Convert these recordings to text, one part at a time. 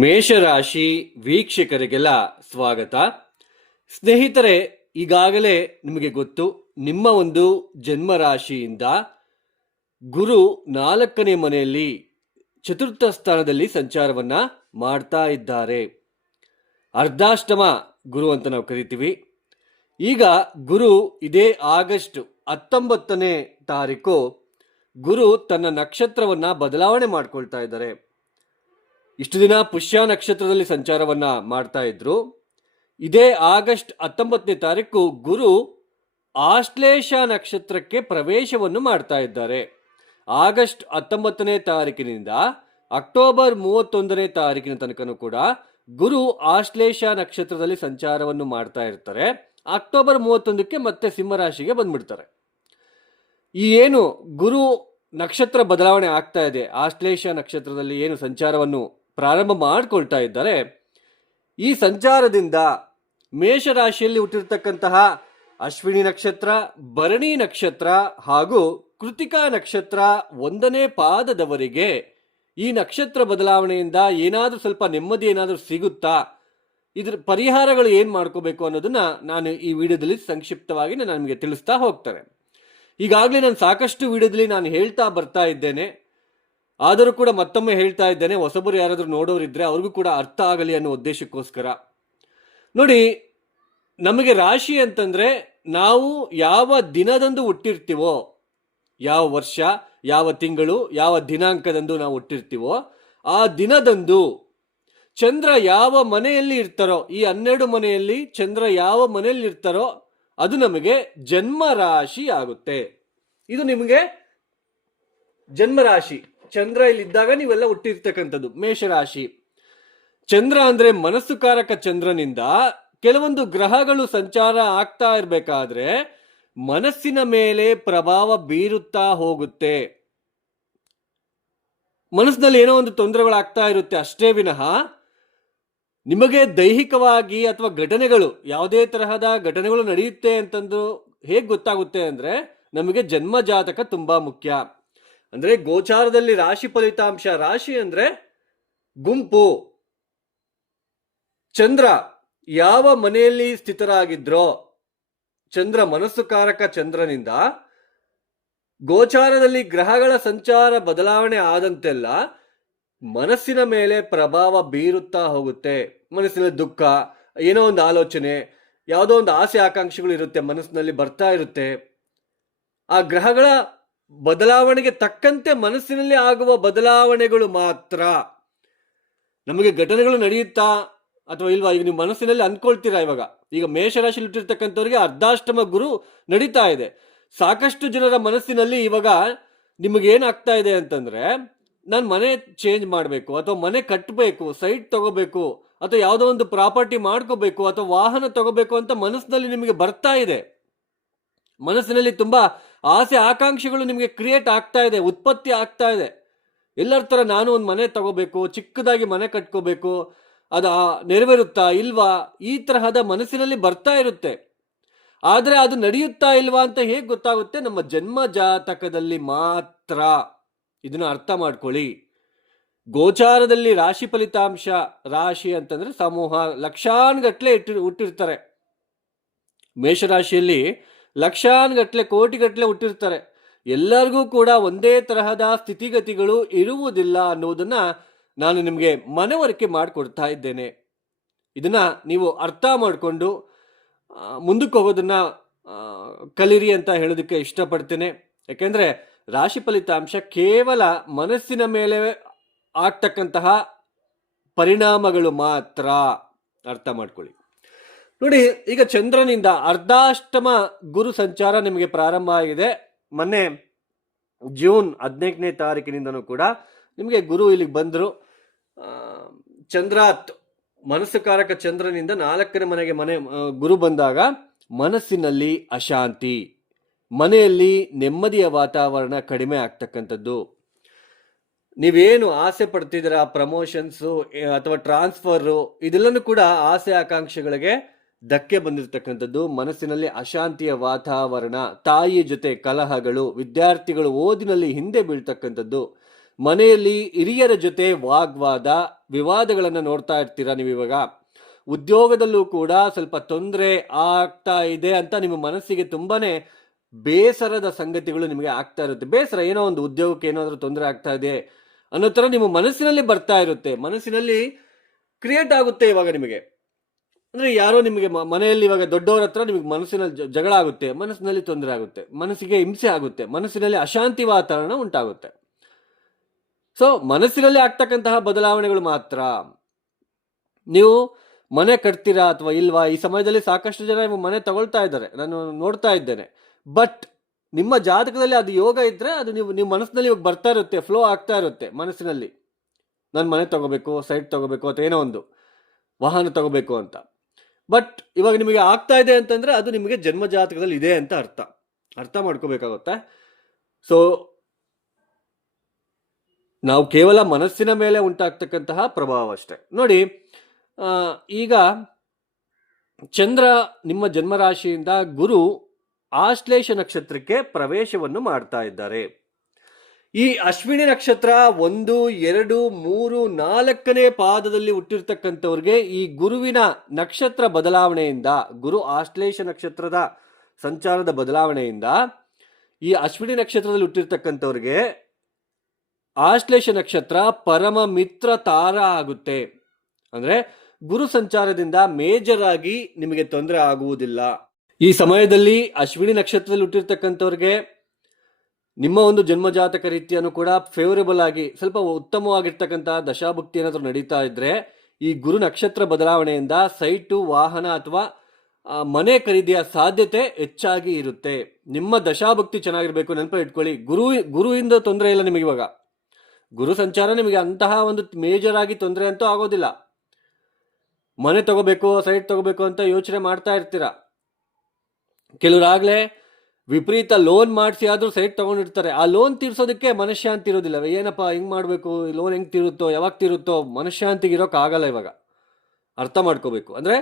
ಮೇಷರಾಶಿ ವೀಕ್ಷಕರಿಗೆಲ್ಲ ಸ್ವಾಗತ. ಸ್ನೇಹಿತರೆ, ಈಗಾಗಲೇ ನಿಮಗೆ ಗೊತ್ತು, ನಿಮ್ಮ ಒಂದು ಜನ್ಮರಾಶಿಯಿಂದ ಗುರು 4ನೇ ಮನೆಯಲ್ಲಿ ಚತುರ್ಥ ಸ್ಥಾನದಲ್ಲಿ ಸಂಚಾರವನ್ನ ಮಾಡ್ತಾ ಇದ್ದಾರೆ. ಅರ್ಧಾಷ್ಟಮ ಗುರು ಅಂತ ನಾವು ಕರಿತೀವಿ. ಈಗ ಗುರು ಇದೇ ಆಗಸ್ಟ್ 19ನೇ ತಾರೀಕು ಗುರು ತನ್ನ ನಕ್ಷತ್ರವನ್ನ ಬದಲಾವಣೆ ಮಾಡ್ಕೊಳ್ತಾ ಇದ್ದಾರೆ. ಇಷ್ಟು ದಿನ ಪುಷ್ಯ ನಕ್ಷತ್ರದಲ್ಲಿ ಸಂಚಾರವನ್ನ ಮಾಡ್ತಾ ಇದ್ರು. ಇದೇ ಆಗಸ್ಟ್ 19ನೇ ತಾರೀಕು ಗುರು ಆಶ್ಲೇಷ ನಕ್ಷತ್ರಕ್ಕೆ ಪ್ರವೇಶವನ್ನು ಮಾಡ್ತಾ ಇದ್ದಾರೆ. ಆಗಸ್ಟ್ 19ನೇ ತಾರೀಕಿನಿಂದ ಅಕ್ಟೋಬರ್ 31ನೇ ತಾರೀಕಿನ ತನಕನೂ ಕೂಡ ಗುರು ಆಶ್ಲೇಷ ನಕ್ಷತ್ರದಲ್ಲಿ ಸಂಚಾರವನ್ನು ಮಾಡ್ತಾ ಇರ್ತಾರೆ. ಅಕ್ಟೋಬರ್ 31ಕ್ಕೆ ಮತ್ತೆ ಸಿಂಹರಾಶಿಗೆ ಬಂದ್ಬಿಡ್ತಾರೆ. ಈ ಏನು ಗುರು ನಕ್ಷತ್ರ ಬದಲಾವಣೆ ಆಗ್ತಾ ಇದೆ, ಆಶ್ಲೇಷ ನಕ್ಷತ್ರದಲ್ಲಿ ಏನು ಸಂಚಾರವನ್ನು ಪ್ರಾರಂಭ ಮಾಡಿಕೊಳ್ತಾ ಇದ್ದಾರೆ, ಈ ಸಂಚಾರದಿಂದ ಮೇಷರಾಶಿಯಲ್ಲಿ ಹುಟ್ಟಿರ್ತಕ್ಕಂತಹ ಅಶ್ವಿನಿ ನಕ್ಷತ್ರ, ಭರಣಿ ನಕ್ಷತ್ರ ಹಾಗೂ ಕೃತಿಕಾ ನಕ್ಷತ್ರ 1ನೇ ಪಾದದವರಿಗೆ ಈ ನಕ್ಷತ್ರ ಬದಲಾವಣೆಯಿಂದ ಏನಾದರೂ ಸ್ವಲ್ಪ ನೆಮ್ಮದಿ ಏನಾದರೂ ಸಿಗುತ್ತಾ, ಇದ್ರ ಪರಿಹಾರಗಳು ಏನು ಮಾಡ್ಕೋಬೇಕು ಅನ್ನೋದನ್ನ ನಾನು ಈ ವಿಡಿಯೋದಲ್ಲಿ ಸಂಕ್ಷಿಪ್ತವಾಗಿ ನಾನು ನಿಮಗೆ ತಿಳಿಸ್ತಾ ಹೋಗ್ತೇನೆ. ಈಗಾಗಲೇ ನಾನು ಸಾಕಷ್ಟು ವಿಡಿಯೋದಲ್ಲಿ ನಾನು ಹೇಳ್ತಾ ಬರ್ತಾ ಇದ್ದೇನೆ, ಆದರೂ ಕೂಡ ಮತ್ತೊಮ್ಮೆ ಹೇಳ್ತಾ ಇದ್ದೇನೆ. ಹೊಸಬರು ಯಾರಾದರೂ ನೋಡೋರಿದ್ರೆ ಅವ್ರಿಗೂ ಕೂಡ ಅರ್ಥ ಆಗಲಿ ಅನ್ನೋ ಉದ್ದೇಶಕ್ಕೋಸ್ಕರ. ನೋಡಿ, ನಮಗೆ ರಾಶಿ ಅಂತಂದ್ರೆ ನಾವು ಯಾವ ದಿನದಂದು ಹುಟ್ಟಿರ್ತೀವೋ, ಯಾವ ವರ್ಷ, ಯಾವ ತಿಂಗಳು, ಯಾವ ದಿನಾಂಕದಂದು ನಾವು ಹುಟ್ಟಿರ್ತೀವೋ ಆ ದಿನದಂದು ಚಂದ್ರ ಯಾವ ಮನೆಯಲ್ಲಿ ಇರ್ತಾರೋ, ಈ 12 ಮನೆಯಲ್ಲಿ ಚಂದ್ರ ಯಾವ ಮನೆಯಲ್ಲಿ ಇರ್ತಾರೋ ಅದು ನಮಗೆ ಜನ್ಮ ರಾಶಿ ಆಗುತ್ತೆ. ಇದು ನಿಮಗೆ ಜನ್ಮರಾಶಿ. ಚಂದ್ರ ಇಲ್ಲಿದ್ದಾಗ ನೀವೆಲ್ಲ ಹುಟ್ಟಿರ್ತಕ್ಕಂಥದ್ದು ಮೇಷರಾಶಿ. ಚಂದ್ರ ಅಂದ್ರೆ ಮನಸ್ಸುಕಾರಕ ಚಂದ್ರನಿಂದ ಕೆಲವೊಂದು ಗ್ರಹಗಳು ಸಂಚಾರ ಆಗ್ತಾ ಇರಬೇಕಾದ್ರೆ ಮನಸ್ಸಿನ ಮೇಲೆ ಪ್ರಭಾವ ಬೀರುತ್ತಾ ಹೋಗುತ್ತೆ. ಮನಸ್ಸಿನಲ್ಲಿ ಏನೋ ಒಂದು ತೊಂದರೆಗಳಾಗ್ತಾ ಇರುತ್ತೆ ಅಷ್ಟೇ ವಿನಃ ನಿಮಗೆ ದೈಹಿಕವಾಗಿ ಅಥವಾ ಘಟನೆಗಳು, ಯಾವುದೇ ತರಹದ ಘಟನೆಗಳು ನಡೆಯುತ್ತೆ ಅಂತಂದು ಹೇಗೆ ಗೊತ್ತಾಗುತ್ತೆ ಅಂದ್ರೆ ನಮಗೆ ಜನ್ಮ ಜಾತಕ ತುಂಬಾ ಮುಖ್ಯ. ಅಂದ್ರೆ ಗೋಚಾರದಲ್ಲಿ ರಾಶಿ ಫಲಿತಾಂಶ, ರಾಶಿ ಅಂದ್ರೆ ಗುಂಪು, ಚಂದ್ರ ಯಾವ ಮನೆಯಲ್ಲಿ ಸ್ಥಿತರಾಗಿದ್ರೋ, ಚಂದ್ರ ಮನಸ್ಸುಕಾರಕ ಚಂದ್ರನಿಂದ ಗೋಚಾರದಲ್ಲಿ ಗ್ರಹಗಳ ಸಂಚಾರ ಬದಲಾವಣೆ ಆದಂತೆಲ್ಲ ಮನಸ್ಸಿನ ಮೇಲೆ ಪ್ರಭಾವ ಬೀರುತ್ತಾ ಹೋಗುತ್ತೆ. ಮನಸ್ಸಿನಲ್ಲಿ ದುಃಖ, ಏನೋ ಒಂದು ಆಲೋಚನೆ, ಯಾವುದೋ ಒಂದು ಆಸೆ ಆಕಾಂಕ್ಷೆಗಳು ಇರುತ್ತೆ, ಮನಸ್ಸಿನಲ್ಲಿ ಬರ್ತಾ ಇರುತ್ತೆ. ಆ ಗ್ರಹಗಳ ಬದಲಾವಣೆಗೆ ತಕ್ಕಂತೆ ಮನಸ್ಸಿನಲ್ಲಿ ಆಗುವ ಬದಲಾವಣೆಗಳು ಮಾತ್ರ. ನಮಗೆ ಘಟನೆಗಳು ನಡೆಯುತ್ತಾ ಅಥವಾ ಇಲ್ವಾ, ಈಗ ನೀವು ಮನಸ್ಸಿನಲ್ಲಿ ಅನ್ಕೊಳ್ತೀರಾ. ಈಗ ಮೇಷರಾಶಿಯಲ್ಲಿ ಇಟ್ಟಿರ್ತಕ್ಕಂಥವ್ರಿಗೆ ಅರ್ಧಾಷ್ಟಮ ಗುರು ನಡೀತಾ ಇದೆ. ಸಾಕಷ್ಟು ಜನರ ಮನಸ್ಸಿನಲ್ಲಿ ಇವಾಗ ನಿಮಗೆ ಏನಾಗ್ತಾ ಇದೆ ಅಂತಂದ್ರೆ, ನಾನು ಮನೆ ಚೇಂಜ್ ಮಾಡಬೇಕು, ಅಥವಾ ಮನೆ ಕಟ್ಟಬೇಕು, ಸೈಟ್ ತಗೋಬೇಕು, ಅಥವಾ ಯಾವುದೋ ಒಂದು ಪ್ರಾಪರ್ಟಿ ಮಾಡ್ಕೋಬೇಕು, ಅಥವಾ ವಾಹನ ತಗೋಬೇಕು ಅಂತ ಮನಸ್ಸಿನಲ್ಲಿ ನಿಮಗೆ ಬರ್ತಾ ಇದೆ. ಮನಸ್ಸಿನಲ್ಲಿ ತುಂಬಾ ಆಸೆ ಆಕಾಂಕ್ಷೆಗಳು ನಿಮಗೆ ಕ್ರಿಯೇಟ್ ಆಗ್ತಾ ಇದೆ, ಉತ್ಪತ್ತಿ ಆಗ್ತಾ ಇದೆ. ಎಲ್ಲರ ತರ ನಾನು ಒಂದು ಮನೆ ತಗೋಬೇಕು, ಚಿಕ್ಕದಾಗಿ ಮನೆ ಕಟ್ಕೋಬೇಕು, ಅದು ನೆರವೇರುತ್ತಾ ಇಲ್ವಾ, ಈ ತರಹದ ಮನಸ್ಸಿನಲ್ಲಿ ಬರ್ತಾ ಇರುತ್ತೆ. ಆದ್ರೆ ಅದು ನಡೆಯುತ್ತಾ ಇಲ್ವಾ ಅಂತ ಹೇಗೆ ಗೊತ್ತಾಗುತ್ತೆ? ನಮ್ಮ ಜನ್ಮ ಜಾತಕದಲ್ಲಿ ಮಾತ್ರ. ಇದನ್ನ ಅರ್ಥ ಮಾಡ್ಕೊಳ್ಳಿ. ಗೋಚಾರದಲ್ಲಿ ರಾಶಿ ಫಲಿತಾಂಶ, ರಾಶಿ ಅಂತಂದ್ರೆ ಸಮೂಹ, ಲಕ್ಷಾನುಗಟ್ಲೆ ಹುಟ್ಟಿರ್ತಾರೆ. ಮೇಷರಾಶಿಯಲ್ಲಿ ಲಕ್ಷಾನುಗಟ್ಲೆ, ಕೋಟಿಗಟ್ಲೆ ಹುಟ್ಟಿರ್ತಾರೆ. ಎಲ್ಲರಿಗೂ ಕೂಡ ಒಂದೇ ತರಹದ ಸ್ಥಿತಿಗತಿಗಳು ಇರುವುದಿಲ್ಲ ಅನ್ನೋದನ್ನ ನಾನು ನಿಮಗೆ ಮನವರಿಕೆ ಮಾಡಿಕೊಡ್ತಾ ಇದ್ದೇನೆ. ಇದನ್ನ ನೀವು ಅರ್ಥ ಮಾಡಿಕೊಂಡು ಮುಂದಕ್ಕೆ ಹೋಗೋದನ್ನ ಕಲಿರಿ ಅಂತ ಹೇಳೋದಕ್ಕೆ ಇಷ್ಟಪಡ್ತೇನೆ. ಯಾಕೆಂದ್ರೆ ರಾಶಿ ಫಲಿತಾಂಶ ಕೇವಲ ಮನಸ್ಸಿನ ಮೇಲೆ ಆಗ್ತಕ್ಕಂತಹ ಪರಿಣಾಮಗಳು ಮಾತ್ರ. ಅರ್ಥ ಮಾಡ್ಕೊಳ್ಳಿ. ನೋಡಿ, ಈಗ ಚಂದ್ರನಿಂದ ಅರ್ಧಾಷ್ಟಮ ಗುರು ಸಂಚಾರ ನಿಮಗೆ ಪ್ರಾರಂಭ ಆಗಿದೆ. ಮೊನ್ನೆ ಜೂನ್ 14ನೇ ತಾರೀಕಿನಿಂದನೂ ಕೂಡ ನಿಮಗೆ ಗುರು ಇಲ್ಲಿಗೆ ಬಂದರು. ಚಂದ್ರಾತ್ ಮನಸ್ಸುಕಾರಕ ಚಂದ್ರನಿಂದ 4ನೇ ಮನೆಗೆ ಗುರು ಬಂದಾಗ ಮನಸ್ಸಿನಲ್ಲಿ ಅಶಾಂತಿ, ಮನೆಯಲ್ಲಿ ನೆಮ್ಮದಿಯ ವಾತಾವರಣ ಕಡಿಮೆ ಆಗ್ತಕ್ಕಂಥದ್ದು. ನೀವೇನು ಆಸೆ ಪಡ್ತಿದ್ದೀರಾ, ಪ್ರಮೋಷನ್ಸು ಅಥವಾ ಟ್ರಾನ್ಸ್ಫರು, ಇದೆಲ್ಲನೂ ಕೂಡ ಆಸೆ ಆಕಾಂಕ್ಷೆಗಳಿಗೆ ಧಕ್ಕೆ ಬಂದಿರತಕ್ಕಂಥದ್ದು. ಮನಸ್ಸಿನಲ್ಲಿ ಅಶಾಂತಿಯ ವಾತಾವರಣ, ತಾಯಿ ಜೊತೆ ಕಲಹಗಳು, ವಿದ್ಯಾರ್ಥಿಗಳು ಓದಿನಲ್ಲಿ ಹಿಂದೆ ಬೀಳ್ತಕ್ಕಂಥದ್ದು, ಮನೆಯಲ್ಲಿ ಹಿರಿಯರ ಜೊತೆ ವಾಗ್ವಾದ ವಿವಾದಗಳನ್ನು ನೋಡ್ತಾ ಇರ್ತೀರಾ ನೀವು ಇವಾಗ. ಉದ್ಯೋಗದಲ್ಲೂ ಕೂಡ ಸ್ವಲ್ಪ ತೊಂದರೆ ಆಗ್ತಾ ಇದೆ ಅಂತ ನಿಮ್ಮ ಮನಸ್ಸಿಗೆ ತುಂಬಾನೇ ಬೇಸರದ ಸಂಗತಿಗಳು ನಿಮಗೆ ಆಗ್ತಾ ಇರುತ್ತೆ. ಬೇಸರ, ಏನೋ ಒಂದು ಉದ್ಯೋಗಕ್ಕೆ ಏನಾದರೂ ತೊಂದರೆ ಆಗ್ತಾ ಇದೆ ಅನ್ನೋ ಥರ ನಿಮ್ಮ ಮನಸ್ಸಿನಲ್ಲಿ ಬರ್ತಾ ಇರುತ್ತೆ, ಮನಸ್ಸಿನಲ್ಲಿ ಕ್ರಿಯೇಟ್ ಆಗುತ್ತೆ. ಇವಾಗ ನಿಮಗೆ ಅಂದರೆ ಯಾರೋ ನಿಮಗೆ ಮನೆಯಲ್ಲಿ ಇವಾಗ ದೊಡ್ಡವರ ಹತ್ರ ನಿಮಗೆ ಮನಸ್ಸಿನಲ್ಲಿ ಜಗಳ ಆಗುತ್ತೆ, ಮನಸ್ಸಿನಲ್ಲಿ ತೊಂದರೆ ಆಗುತ್ತೆ, ಮನಸ್ಸಿಗೆ ಹಿಂಸೆ ಆಗುತ್ತೆ, ಮನಸ್ಸಿನಲ್ಲಿ ಅಶಾಂತಿ ವಾತಾವರಣ ಉಂಟಾಗುತ್ತೆ. ಸೊ ಮನಸ್ಸಿನಲ್ಲಿ ಆಗ್ತಕ್ಕಂತಹ ಬದಲಾವಣೆಗಳು ಮಾತ್ರ. ನೀವು ಮನೆ ಕಟ್ತೀರಾ ಅಥವಾ ಇಲ್ವಾ? ಈ ಸಮಯದಲ್ಲಿ ಸಾಕಷ್ಟು ಜನ ಮನೆ ತಗೊಳ್ತಾ ಇದ್ದಾರೆ, ನಾನು ನೋಡ್ತಾ ಇದ್ದೇನೆ. ಬಟ್ ನಿಮ್ಮ ಜಾತಕದಲ್ಲಿ ಅದು ಯೋಗ ಇದ್ರೆ ಅದು ನೀವು ಮನಸ್ಸಿನಲ್ಲಿ ಇವಾಗ ಬರ್ತಾ ಇರುತ್ತೆ, ಫ್ಲೋ ಆಗ್ತಾ ಇರುತ್ತೆ ಮನಸ್ಸಿನಲ್ಲಿ. ನಾನು ಮನೆ ತಗೋಬೇಕು, ಸೈಟ್ ತಗೋಬೇಕು, ಅಥವಾ ಏನೋ ಒಂದು ವಾಹನ ತಗೋಬೇಕು ಅಂತ. ಬಟ್ ಇವಾಗ ನಿಮಗೆ ಆಗ್ತಾ ಇದೆ ಅಂತಂದ್ರೆ ಅದು ನಿಮಗೆ ಜನ್ಮ ಜಾತಕದಲ್ಲಿ ಇದೆ ಅಂತ ಅರ್ಥ ಮಾಡ್ಕೋಬೇಕಾಗುತ್ತೆ. ಸೊ ನಾವು ಕೇವಲ ಮನಸ್ಸಿನ ಮೇಲೆ ಉಂಟಾಗ್ತಕ್ಕಂತಹ ಪ್ರಭಾವ ಅಷ್ಟೆ. ನೋಡಿ, ಈಗ ಚಂದ್ರ ನಿಮ್ಮ ಜನ್ಮರಾಶಿಯಿಂದ ಗುರು ಆಶ್ಲೇಷ ನಕ್ಷತ್ರಕ್ಕೆ ಪ್ರವೇಶವನ್ನು ಮಾಡ್ತಾ ಇದ್ದಾರೆ. ಈ ಅಶ್ವಿನಿ ನಕ್ಷತ್ರ 1, 2, 3, 4ನೇ ಪಾದದಲ್ಲಿ ಹುಟ್ಟಿರ್ತಕ್ಕಂಥವ್ರಿಗೆ ಈ ಗುರುವಿನ ನಕ್ಷತ್ರ ಬದಲಾವಣೆಯಿಂದ, ಗುರು ಆಶ್ಲೇಷ ನಕ್ಷತ್ರದ ಸಂಚಾರದ ಬದಲಾವಣೆಯಿಂದ ಈ ಅಶ್ವಿನಿ ನಕ್ಷತ್ರದಲ್ಲಿ ಹುಟ್ಟಿರ್ತಕ್ಕಂಥವ್ರಿಗೆ ಆಶ್ಲೇಷ ನಕ್ಷತ್ರ ಪರಮ ಮಿತ್ರ ತಾರ ಆಗುತ್ತೆ. ಅಂದ್ರೆ ಗುರು ಸಂಚಾರದಿಂದ ಮೇಜರ್ ಆಗಿ ನಿಮಗೆ ತೊಂದರೆ ಆಗುವುದಿಲ್ಲ. ಈ ಸಮಯದಲ್ಲಿ ಅಶ್ವಿನಿ ನಕ್ಷತ್ರದಲ್ಲಿ ಹುಟ್ಟಿರ್ತಕ್ಕಂಥವ್ರಿಗೆ ನಿಮ್ಮ ಒಂದು ಜನ್ಮಜಾತಕ ರೀತಿಯನ್ನು ಕೂಡ ಫೇವರೇಬಲ್ ಆಗಿ ಸ್ವಲ್ಪ ಉತ್ತಮವಾಗಿರ್ತಕ್ಕಂತಹ ದಶಾಭುಕ್ತಿ ಏನಾದರೂ ನಡೀತಾ ಇದ್ರೆ ಈ ಗುರು ನಕ್ಷತ್ರ ಬದಲಾವಣೆಯಿಂದ ಸೈಟು, ವಾಹನ ಅಥವಾ ಮನೆ ಖರೀದಿಯ ಸಾಧ್ಯತೆ ಹೆಚ್ಚಾಗಿ ಇರುತ್ತೆ. ನಿಮ್ಮ ದಶಾಭುಕ್ತಿ ಚೆನ್ನಾಗಿರ್ಬೇಕು. ನೆನಪು ಇಟ್ಕೊಳ್ಳಿ, ಗುರುವಿಂದ ತೊಂದರೆ ಇಲ್ಲ ನಿಮಗೆ. ಇವಾಗ ಗುರು ಸಂಚಾರ ನಿಮಗೆ ಅಂತಹ ಒಂದು ಮೇಜರ್ ಆಗಿ ತೊಂದರೆ ಅಂತೂ ಆಗೋದಿಲ್ಲ. ಮನೆ ತಗೋಬೇಕು, ಸೈಟ್ ತಗೋಬೇಕು ಅಂತ ಯೋಚನೆ ಮಾಡ್ತಾ ಇರ್ತೀರ. ಕೆಲವರಾಗ್ಲೇ ವಿಪರೀತ ಲೋನ್ ಮಾಡಿಸಿ ಆದ್ರೂ ಸೈಟ್ ತಗೊಂಡಿರ್ತಾರೆ. ಆ ಲೋನ್ ತೀರ್ಸೋದಕ್ಕೆ ಮನಃಶಾಂತಿ ಇರೋದಿಲ್ಲ. ಏನಪ್ಪ ಹಿಂಗ್ ಮಾಡ್ಬೇಕು, ಲೋನ್ ಹೆಂಗ್ ತೀರುತ್ತೋ, ಯಾವಾಗ ತೀರುತ್ತೋ, ಮನಃಶಾಂತಿಗೆ ಇರೋಕೆ ಆಗಲ್ಲ. ಇವಾಗ ಅರ್ಥ ಮಾಡ್ಕೋಬೇಕು. ಅಂದ್ರೆ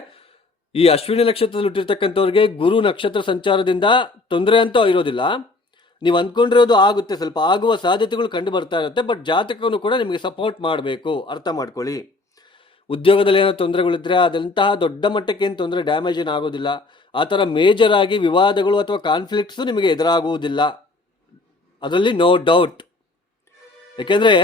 ಈ ಅಶ್ವಿನಿ ನಕ್ಷತ್ರದಲ್ಲಿ ಹುಟ್ಟಿರ್ತಕ್ಕಂಥವ್ರಿಗೆ ಗುರು ನಕ್ಷತ್ರ ಸಂಚಾರದಿಂದ ತೊಂದರೆ ಅಂತೂ ಇರೋದಿಲ್ಲ. ನೀವು ಅಂದ್ಕೊಂಡಿರೋದು ಆಗುತ್ತೆ, ಸ್ವಲ್ಪ ಆಗುವ ಸಾಧ್ಯತೆಗಳು ಕಂಡು ಬರ್ತಾ ಇರುತ್ತೆ. ಬಟ್ ಜಾತಕವನ್ನು ಕೂಡ ನಿಮಗೆ ಸಪೋರ್ಟ್ ಮಾಡಬೇಕು, ಅರ್ಥ ಮಾಡ್ಕೊಳ್ಳಿ. ಉದ್ಯೋಗದಲ್ಲಿ ಏನೋ ತೊಂದರೆಗಳಿದ್ರೆ ಅದಂತಹ ದೊಡ್ಡ ಮಟ್ಟಕ್ಕೆ ಏನು ತೊಂದರೆ, ಡ್ಯಾಮೇಜ್ ಏನು ಆಗೋದಿಲ್ಲ. ಆ ಥರ ಮೇಜರ್ ಆಗಿ ವಿವಾದಗಳು ಅಥವಾ ಕಾನ್ಫ್ಲಿಕ್ಟ್ಸು ನಿಮಗೆ ಎದುರಾಗುವುದಿಲ್ಲ, ಅದರಲ್ಲಿ ನೋ ಡೌಟ್. ಯಾಕೆಂದರೆ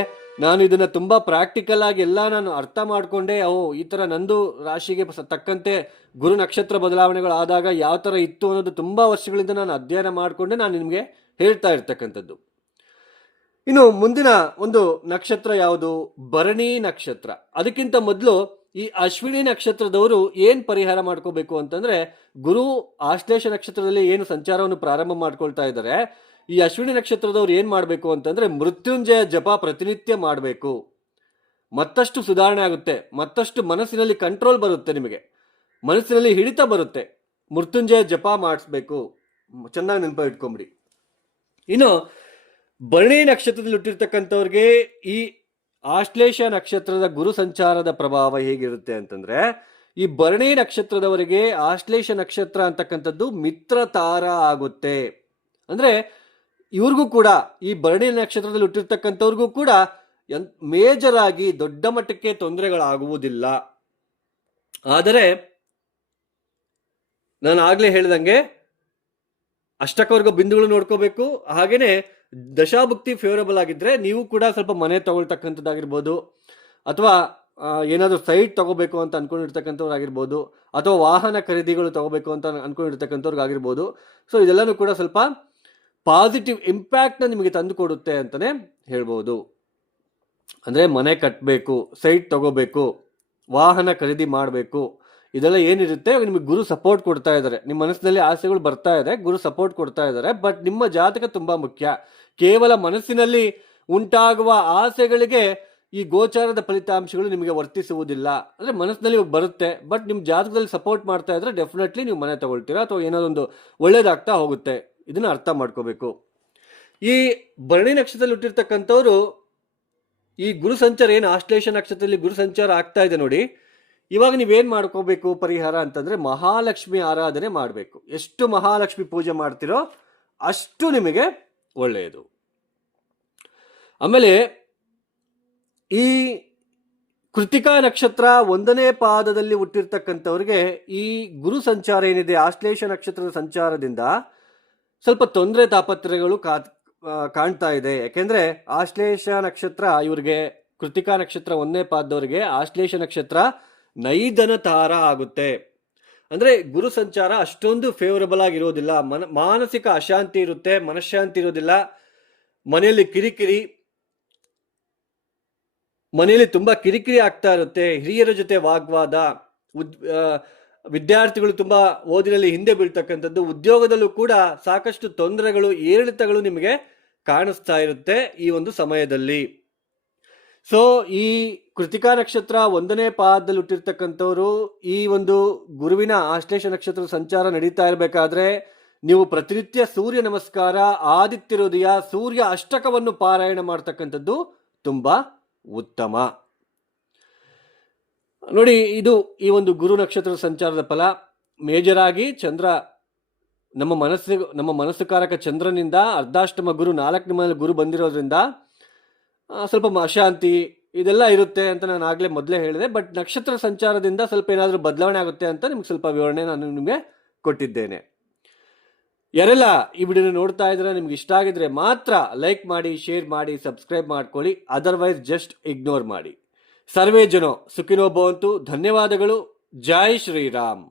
ನಾನು ಇದನ್ನು ತುಂಬ ಪ್ರಾಕ್ಟಿಕಲ್ ಆಗಿ ಎಲ್ಲ ನಾನು ಅರ್ಥ ಮಾಡಿಕೊಂಡೆ. ಈ ಥರ ನಂದು ರಾಶಿಗೆ ತಕ್ಕಂತೆ ಗುರು ನಕ್ಷತ್ರ ಬದಲಾವಣೆಗಳು ಆದಾಗ ಯಾವ ಥರ ಇತ್ತು ಅನ್ನೋದು ತುಂಬ ವರ್ಷಗಳಿಂದ ನಾನು ಅಧ್ಯಯನ ಮಾಡಿಕೊಂಡೆ ನಾನು ನಿಮಗೆ ಹೇಳ್ತಾ ಇರ್ತಕ್ಕಂಥದ್ದು. ಇನ್ನು ಮುಂದಿನ ಒಂದು ನಕ್ಷತ್ರ ಯಾವುದು? ಭರಣಿ ನಕ್ಷತ್ರ. ಅದಕ್ಕಿಂತ ಮೊದಲು ಈ ಅಶ್ವಿನಿ ನಕ್ಷತ್ರದವರು ಏನು ಪರಿಹಾರ ಮಾಡ್ಕೋಬೇಕು ಅಂತಂದ್ರೆ, ಗುರು ಆಶ್ಲೇಷ ನಕ್ಷತ್ರದಲ್ಲಿ ಏನು ಸಂಚಾರವನ್ನು ಪ್ರಾರಂಭ ಮಾಡ್ಕೊಳ್ತಾ ಇದ್ದಾರೆ, ಈ ಅಶ್ವಿನಿ ನಕ್ಷತ್ರದವ್ರು ಏನು ಮಾಡಬೇಕು ಅಂತಂದ್ರೆ ಮೃತ್ಯುಂಜಯ ಜಪ ಪ್ರತಿನಿತ್ಯ ಮಾಡಬೇಕು. ಮತ್ತಷ್ಟು ಸುಧಾರಣೆ ಆಗುತ್ತೆ, ಮತ್ತಷ್ಟು ಮನಸ್ಸಿನಲ್ಲಿ ಕಂಟ್ರೋಲ್ ಬರುತ್ತೆ, ನಿಮಗೆ ಮನಸ್ಸಿನಲ್ಲಿ ಹಿಡಿತ ಬರುತ್ತೆ. ಮೃತ್ಯುಂಜಯ ಜಪ ಮಾಡಿಸ್ಬೇಕು, ಚೆನ್ನಾಗಿ ನೆನಪು ಇಟ್ಕೊಂಬಿಡಿ. ಇನ್ನು ಭರಣಿ ನಕ್ಷತ್ರದಲ್ಲಿ ಹುಟ್ಟಿರ್ತಕ್ಕಂಥವ್ರಿಗೆ ಈ ಆಶ್ಲೇಷ ನಕ್ಷತ್ರದ ಗುರು ಸಂಚಾರದ ಪ್ರಭಾವ ಹೇಗಿರುತ್ತೆ ಅಂತಂದ್ರೆ, ಈ ಭರಣಿ ನಕ್ಷತ್ರದವರಿಗೆ ಆಶ್ಲೇಷ ನಕ್ಷತ್ರ ಅಂತಕ್ಕಂಥದ್ದು ಮಿತ್ರ ತಾರ ಆಗುತ್ತೆ. ಅಂದ್ರೆ ಇವ್ರಿಗೂ ಕೂಡ, ಈ ಭರಣಿ ನಕ್ಷತ್ರದಲ್ಲಿ ಹುಟ್ಟಿರ್ತಕ್ಕಂಥವ್ರಿಗೂ ಕೂಡ ಮೇಜರ್ ಆಗಿ ದೊಡ್ಡ ಮಟ್ಟಕ್ಕೆ ತೊಂದರೆಗಳಾಗುವುದಿಲ್ಲ. ಆದರೆ ನಾನು ಆಗ್ಲೇ ಹೇಳ್ದಂಗೆ ಅಷ್ಟಕವರ್ಗ ಬಿಂದುಗಳು ನೋಡ್ಕೋಬೇಕು. ಹಾಗೇನೆ ದಶಾಭುಕ್ತಿ ಫೇವರಬಲ್ ಆಗಿದ್ರೆ ನೀವು ಕೂಡ ಸ್ವಲ್ಪ ಮನೆ ತಗೊಳ್ತಕ್ಕಂಥದ್ದಾಗಿರ್ಬೋದು, ಅಥವಾ ಏನಾದರೂ ಸೈಟ್ ತಗೋಬೇಕು ಅಂತ ಅನ್ಕೊಂಡಿರ್ತಕ್ಕಂಥವ್ರಾಗಿರ್ಬೋದು, ಅಥವಾ ವಾಹನ ಖರೀದಿಗಳು ತಗೋಬೇಕು ಅಂತ ಅನ್ಕೊಂಡಿರ್ತಕ್ಕಂಥವ್ರಿಗಾಗಿರ್ಬೋದು. ಸೊ ಇದೆಲ್ಲನೂ ಕೂಡ ಸ್ವಲ್ಪ ಪಾಸಿಟಿವ್ ಇಂಪ್ಯಾಕ್ಟ್ನ ನಿಮಗೆ ತಂದು ಕೊಡುತ್ತೆ ಅಂತಲೇ ಹೇಳ್ಬೋದು. ಅಂದರೆ ಮನೆ ಕಟ್ಟಬೇಕು, ಸೈಟ್ ತಗೋಬೇಕು, ವಾಹನ ಖರೀದಿ ಮಾಡಬೇಕು, ಇದೆಲ್ಲ ಏನಿರುತ್ತೆ ನಿಮಗೆ ಗುರು ಸಪೋರ್ಟ್ ಕೊಡ್ತಾ ಇದ್ದಾರೆ. ನಿಮ್ಮ ಮನಸ್ಸಿನಲ್ಲಿ ಆಸೆಗಳು ಬರ್ತಾ ಇದೆ, ಗುರು ಸಪೋರ್ಟ್ ಕೊಡ್ತಾ ಇದ್ದಾರೆ. ಬಟ್ ನಿಮ್ಮ ಜಾತಕ ತುಂಬ ಮುಖ್ಯ. ಕೇವಲ ಮನಸ್ಸಿನಲ್ಲಿ ಉಂಟಾಗುವ ಆಸೆಗಳಿಗೆ ಈ ಗೋಚಾರದ ಫಲಿತಾಂಶಗಳು ನಿಮಗೆ ವರ್ತಿಸುವುದಿಲ್ಲ. ಅಂದರೆ ಮನಸ್ಸಿನಲ್ಲಿ ಬರುತ್ತೆ, ಬಟ್ ನಿಮ್ಮ ಜಾತಕದಲ್ಲಿ ಸಪೋರ್ಟ್ ಮಾಡ್ತಾ ಇದ್ರೆ ಡೆಫಿನೆಟ್ಲಿ ನೀವು ಮನೆ ತಗೊಳ್ತೀರಾ ಅಥವಾ ಏನಾದೊಂದು ಒಳ್ಳೇದಾಗ್ತಾ ಹೋಗುತ್ತೆ. ಇದನ್ನು ಅರ್ಥ ಮಾಡ್ಕೋಬೇಕು. ಈ ಭರಣಿ ನಕ್ಷತ್ರದಲ್ಲಿ ಹುಟ್ಟಿರ್ತಕ್ಕಂಥವ್ರು ಈ ಗುರು ಸಂಚಾರ ಏನು ಆಶ್ಲೇಷ ನಕ್ಷತ್ರದಲ್ಲಿ ಗುರು ಸಂಚಾರ ಆಗ್ತಾ ಇದೆ ನೋಡಿ, ಇವಾಗ ನೀವೇನು ಮಾಡ್ಕೋಬೇಕು ಪರಿಹಾರ ಅಂತಂದರೆ ಮಹಾಲಕ್ಷ್ಮಿ ಆರಾಧನೆ ಮಾಡಬೇಕು. ಎಷ್ಟು ಮಹಾಲಕ್ಷ್ಮಿ ಪೂಜೆ ಮಾಡ್ತಿರೋ ಅಷ್ಟು ನಿಮಗೆ ಒಳ್ಳೆಯದು. ಆಮೇಲೆ ಈ ಕೃತಿಕಾ ನಕ್ಷತ್ರ 1ನೇ ಪಾದದಲ್ಲಿ ಹುಟ್ಟಿರ್ತಕ್ಕಂಥವ್ರಿಗೆ ಈ ಗುರು ಸಂಚಾರ ಏನಿದೆ, ಆಶ್ಲೇಷ ನಕ್ಷತ್ರದ ಸಂಚಾರದಿಂದ ಸ್ವಲ್ಪ ತೊಂದರೆ ತಾಪತ್ರಯಗಳು ಕಾಣ್ತಾ ಇದೆ. ಯಾಕೆಂದ್ರೆ ಆಶ್ಲೇಷ ನಕ್ಷತ್ರ ಇವ್ರಿಗೆ, ಕೃತಿಕಾ ನಕ್ಷತ್ರ 1ನೇ ಪಾದದವರಿಗೆ ಆಶ್ಲೇಷ ನಕ್ಷತ್ರ ನೈದನ ತಾರ ಆಗುತ್ತೆ. ಅಂದ್ರೆ ಗುರು ಸಂಚಾರ ಅಷ್ಟೊಂದು ಫೇವರಬಲ್ ಆಗಿರೋದಿಲ್ಲ. ಮಾನಸಿಕ ಅಶಾಂತಿ ಇರುತ್ತೆ, ಮನಃಶಾಂತಿ ಇರೋದಿಲ್ಲ, ಮನೆಯಲ್ಲಿ ಕಿರಿಕಿರಿ, ಮನೆಯಲ್ಲಿ ತುಂಬಾ ಕಿರಿಕಿರಿ ಆಗ್ತಾ ಇರುತ್ತೆ, ಹಿರಿಯರ ಜೊತೆ ವಾಗ್ವಾದ, ವಿದ್ಯಾರ್ಥಿಗಳು ತುಂಬಾ ಓದಿನಲ್ಲಿ ಹಿಂದೆ ಬೀಳ್ತಕ್ಕಂಥದ್ದು, ಉದ್ಯೋಗದಲ್ಲೂ ಕೂಡ ಸಾಕಷ್ಟು ತೊಂದರೆಗಳು, ಏರಿಳಿತಗಳು ನಿಮಗೆ ಕಾಣಿಸ್ತಾ ಇರುತ್ತೆ ಈ ಒಂದು ಸಮಯದಲ್ಲಿ. ಸೊ ಈ ಕೃತಿಕಾ ನಕ್ಷತ್ರ 1ನೇ ಪಾದದಲ್ಲಿ ಹುಟ್ಟಿರ್ತಕ್ಕಂಥವ್ರು ಈ ಒಂದು ಗುರುವಿನ ಆಶ್ಲೇಷ ನಕ್ಷತ್ರದ ಸಂಚಾರ ನಡೀತಾ ಇರಬೇಕಾದ್ರೆ ನೀವು ಪ್ರತಿನಿತ್ಯ ಸೂರ್ಯ ನಮಸ್ಕಾರ, ಆದಿತ್ಯ ಹೃದಯ, ಸೂರ್ಯ ಅಷ್ಟಕವನ್ನು ಪಾರಾಯಣ ಮಾಡ್ತಕ್ಕಂಥದ್ದು ತುಂಬಾ ಉತ್ತಮ. ನೋಡಿ, ಇದು ಈ ಒಂದು ಗುರು ನಕ್ಷತ್ರದ ಸಂಚಾರದ ಫಲ. ಮೇಜರ್ ಆಗಿ ಚಂದ್ರ, ನಮ್ಮ ಮನಸ್ಸುಕಾರಕ ಚಂದ್ರನಿಂದ ಅರ್ಧಾಷ್ಟಮ ಗುರು 4ನೇ ಮನೆಯಲ್ಲಿ ಗುರು ಬಂದಿರೋದ್ರಿಂದ ಸ್ವಲ್ಪ ಅಶಾಂತಿ ಇದೆಲ್ಲ ಇರುತ್ತೆ ಅಂತ ನಾನು ಆಗ್ಲೇ ಮೊದಲೇ ಹೇಳಿದೆ. ಬಟ್ ನಕ್ಷತ್ರ ಸಂಚಾರದಿಂದ ಸ್ವಲ್ಪ ಏನಾದರೂ ಬದಲಾವಣೆ ಆಗುತ್ತೆ ಅಂತ ನಿಮ್ಗೆ ಸ್ವಲ್ಪ ವಿವರಣೆ ನಾನು ನಿಮಗೆ ಕೊಟ್ಟಿದ್ದೇನೆ. ಯಾರೆಲ್ಲ ಈ ವಿಡಿಯೋನ ನೋಡ್ತಾ ಇದ್ರೆ ನಿಮ್ಗೆ ಇಷ್ಟ ಆಗಿದ್ರೆ ಮಾತ್ರ ಲೈಕ್ ಮಾಡಿ, ಶೇರ್ ಮಾಡಿ, ಸಬ್ಸ್ಕ್ರೈಬ್ ಮಾಡ್ಕೊಳ್ಳಿ. ಅದರ್ವೈಸ್ ಜಸ್ಟ್ ಇಗ್ನೋರ್ ಮಾಡಿ. ಸರ್ವೇ ಜನೋ ಸುಖಿನೋ ಭವಂತು. ಧನ್ಯವಾದಗಳು. ಜೈ ಶ್ರೀರಾಮ್.